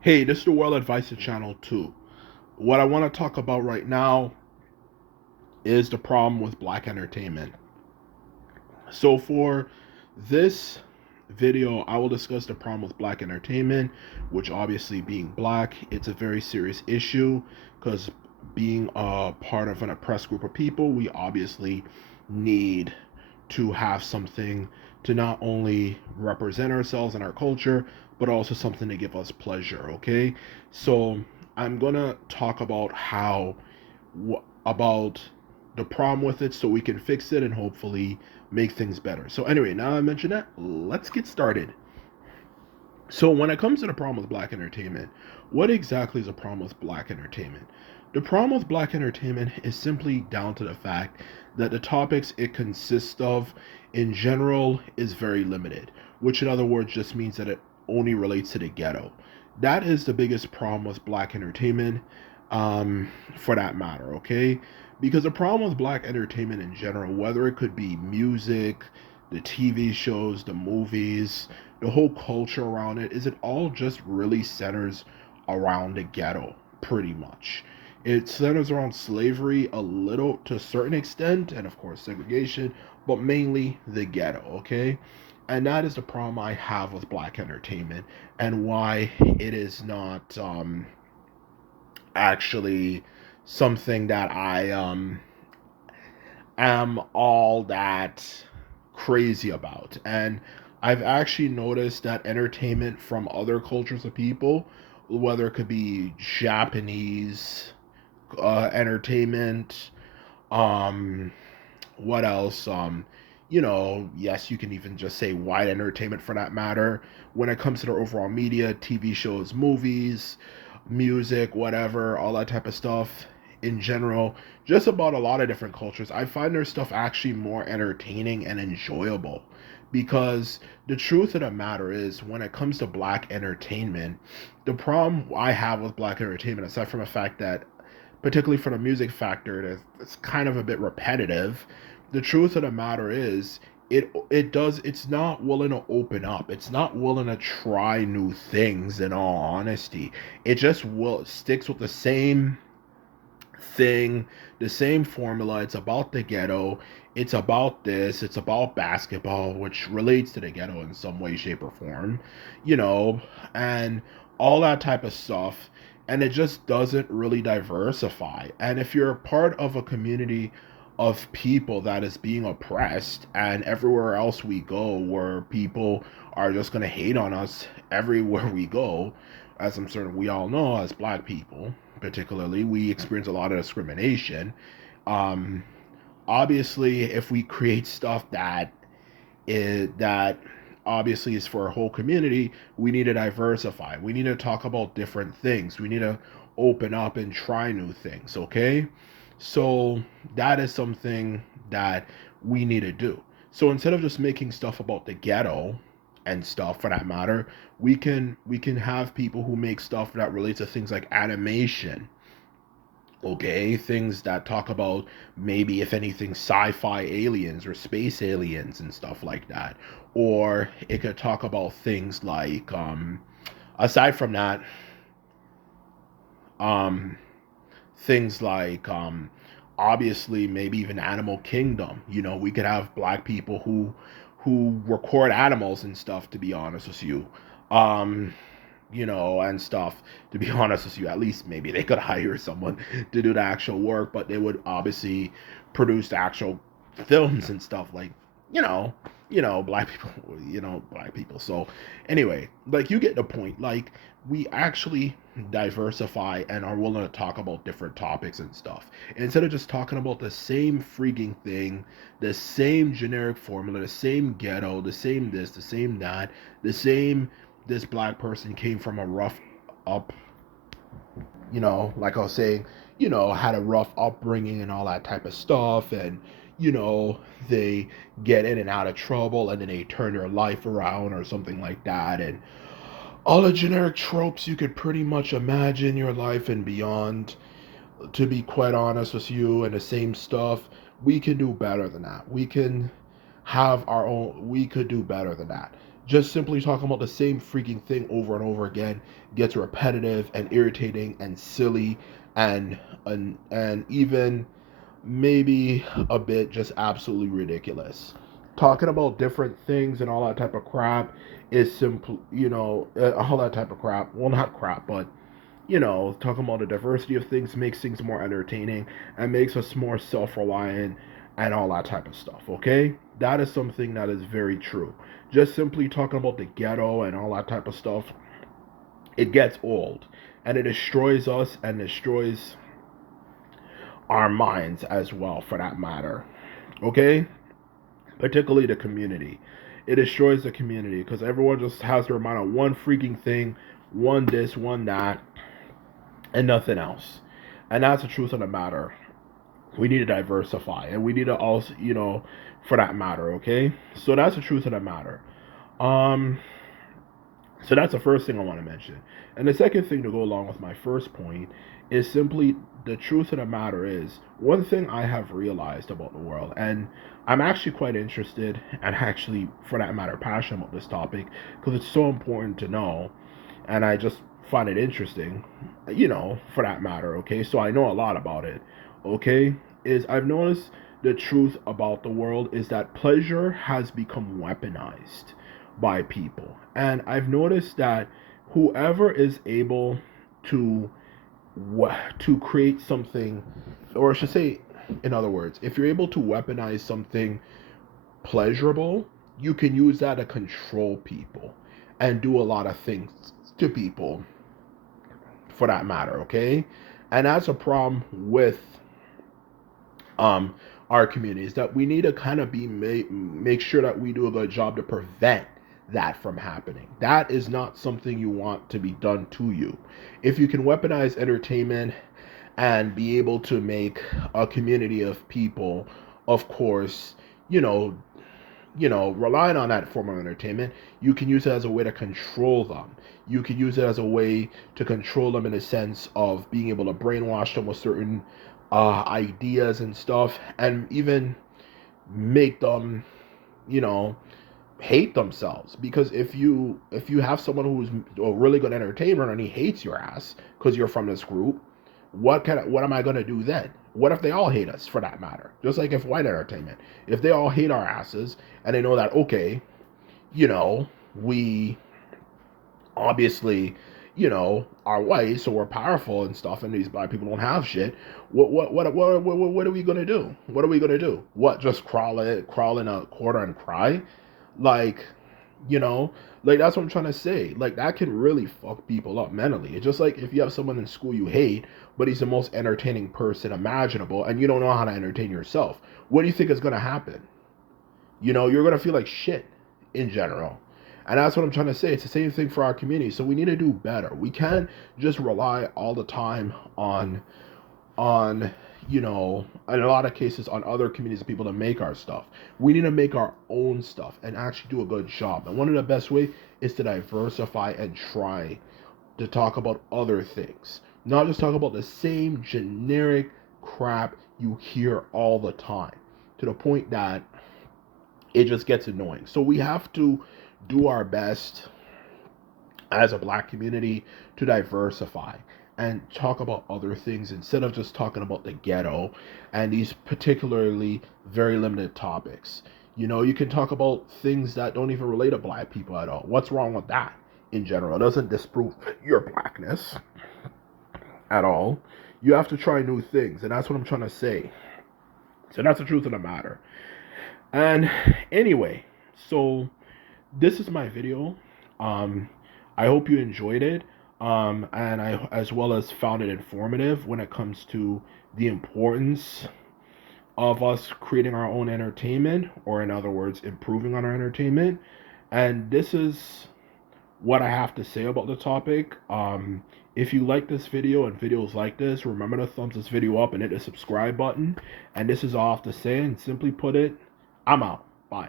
Hey, this is the World Advice Channel 2. What I want to talk about right now is the problem with black entertainment. So, for this video, I will discuss the problem with black entertainment, which obviously being black, it's a very serious issue because being a part of an oppressed group of people, we obviously need to have something to not only represent ourselves and our culture, but also something to give us pleasure, okay? So, I'm going to talk about about the problem with it so we can fix it and hopefully make things better. So anyway, now I mentioned that, let's get started. So when it comes to the problem with black entertainment, what exactly is a problem with black entertainment? The problem with black entertainment is simply down to the fact that the topics it consists of in general is very limited, which in other words just means that it only relates to the ghetto. That is the biggest problem with black entertainment, for that matter, okay? Because the problem with black entertainment in general, whether it could be music, the TV shows, the movies, the whole culture around it, is it all just really centers around the ghetto, pretty much. It centers around slavery a little to a certain extent, and of course segregation, but mainly the ghetto, okay? And that is the problem I have with black entertainment and why it is not actually something that I am all that crazy about. And I've actually noticed that entertainment from other cultures of people, whether it could be Japanese entertainment, um, what else? Yes, you can even just say white entertainment for that matter. When it comes to the overall media, TV shows, movies, music, whatever, all that type of stuff in general, just about a lot of different cultures, I find their stuff actually more entertaining and enjoyable. Because the truth of the matter is, when it comes to black entertainment, the problem I have with black entertainment, aside from the fact that, particularly for the music factor, it's kind of a bit repetitive. The truth of the matter is, it's not willing to open up. It's not willing to try new things. In all honesty, it just will sticks with the same thing, the same formula. It's about the ghetto. It's about this. It's about basketball, which relates to the ghetto in some way, shape, or form, you know, and all that type of stuff. And it just doesn't really diversify. And if you're a part of a community of people that is being oppressed, and everywhere else we go, where people are just going to hate on us everywhere we go, as I'm certain we all know, as black people particularly, we experience a lot of discrimination. Um, Obviously, if we create stuff that obviously is for a whole community, we need to diversify. We need to talk about different things. We need to open up and try new things. Okay, so that is something that we need to do. So instead of just making stuff about the ghetto and stuff for that matter, we can have people who make stuff that relates to things like animation, okay, things that talk about maybe if anything sci-fi aliens or space aliens and stuff like that. Or it could talk about things like aside from that, um things like obviously maybe even Animal Kingdom. We could have black people who record animals and stuff, to be honest with you. um and stuff. To be honest with you, at least maybe they could hire someone to do the actual work, but they would obviously produce the actual films and stuff like, you know, black people, black people. So anyway, like you get the point. Like we actually diversify and are willing to talk about different topics and stuff. Instead of just talking about the same freaking thing, the same generic formula, the same ghetto, the same this, the same that, the same this black person came from a rough up, like I was saying, had a rough upbringing and all that type of stuff, and they get in and out of trouble and then they turn their life around or something like that, and all the generic tropes you could pretty much imagine your life and beyond. To be quite honest with you, and the same stuff, we can do better than that. We can have our own, we could do better than that. Just simply talking about the same freaking thing over and over again gets repetitive and irritating and silly and even maybe a bit just absolutely ridiculous. Talking about different things and all that type of crap is simple, all that type of crap. Well, not crap, but talking about the diversity of things makes things more entertaining and makes us more self-reliant and all that type of stuff. Okay, that is something that is very true. Just simply talking about the ghetto and all that type of stuff, it gets old and it destroys us and destroys our minds as well, for that matter. Okay, particularly the community. It destroys the community because everyone just has their mind on one freaking thing, one this, one that, and nothing else. And that's the truth of the matter. We need to diversify, and we need to also, for that matter, okay? So that's the truth of the matter. Um, so that's the first thing I want to mention. And the second thing to go along with my first point is simply the truth of the matter is one thing I have realized about the world, and I'm actually quite interested and actually, for that matter, passionate about this topic because it's so important to know, and I just find it interesting, for that matter, okay? So I know a lot about it, okay? Is I've noticed the truth about the world is that pleasure has become weaponized by people. And I've noticed that whoever is able to to create something, or I should say, in other words, if you're able to weaponize something pleasurable, you can use that to control people and do a lot of things to people, for that matter, okay? And that's a problem with um our communities that we need to kind of make sure that we do a good job to prevent that from happening. That is not something you want to be done to you. If you can weaponize entertainment and be able to make a community of people, of course, you know, relying on that form of entertainment, you can use it as a way to control them. You can use it as a way to control them in a sense of being able to brainwash them with certain ideas and stuff, and even make them, you know, hate themselves. Because if you have someone who's a really good entertainer and he hates your ass because you're from this group, what am I gonna do then? What if they all hate us, for that matter? Just like if white entertainment, if they all hate our asses and they know that, okay, we obviously, are white, so we're powerful and stuff, and these black people don't have shit. What are we gonna do? What are we gonna do? What, just crawl in a corner and cry? Like, you know, like that's what I'm trying to say. Like that can really fuck people up mentally. It's just like if you have someone in school you hate, but he's the most entertaining person imaginable, and you don't know how to entertain yourself. What do you think is gonna happen? You're gonna feel like shit in general. And that's what I'm trying to say. It's the same thing for our community. So we need to do better. We can't just rely all the time on in a lot of cases on other communities of people to make our stuff. We need to make our own stuff and actually do a good job. And one of the best way is to diversify and try to talk about other things, not just talk about the same generic crap you hear all the time, to the point that it just gets annoying. So we have to do our best as a black community to diversify and talk about other things instead of just talking about the ghetto and these particularly very limited topics. You can talk about things that don't even relate to black people at all. What's wrong with that in general? It doesn't disprove your blackness at all. You have to try new things, and that's what I'm trying to say. So that's the truth of the matter. And anyway, so this is my video. Um, I hope you enjoyed it. And I, as well as, found it informative when it comes to the importance of us creating our own entertainment, or in other words, improving on our entertainment. And this is what I have to say about the topic. If you like this video and videos like this, remember to thumbs this video up and hit the subscribe button. And this is all I have to say, and simply put it, I'm out. Bye.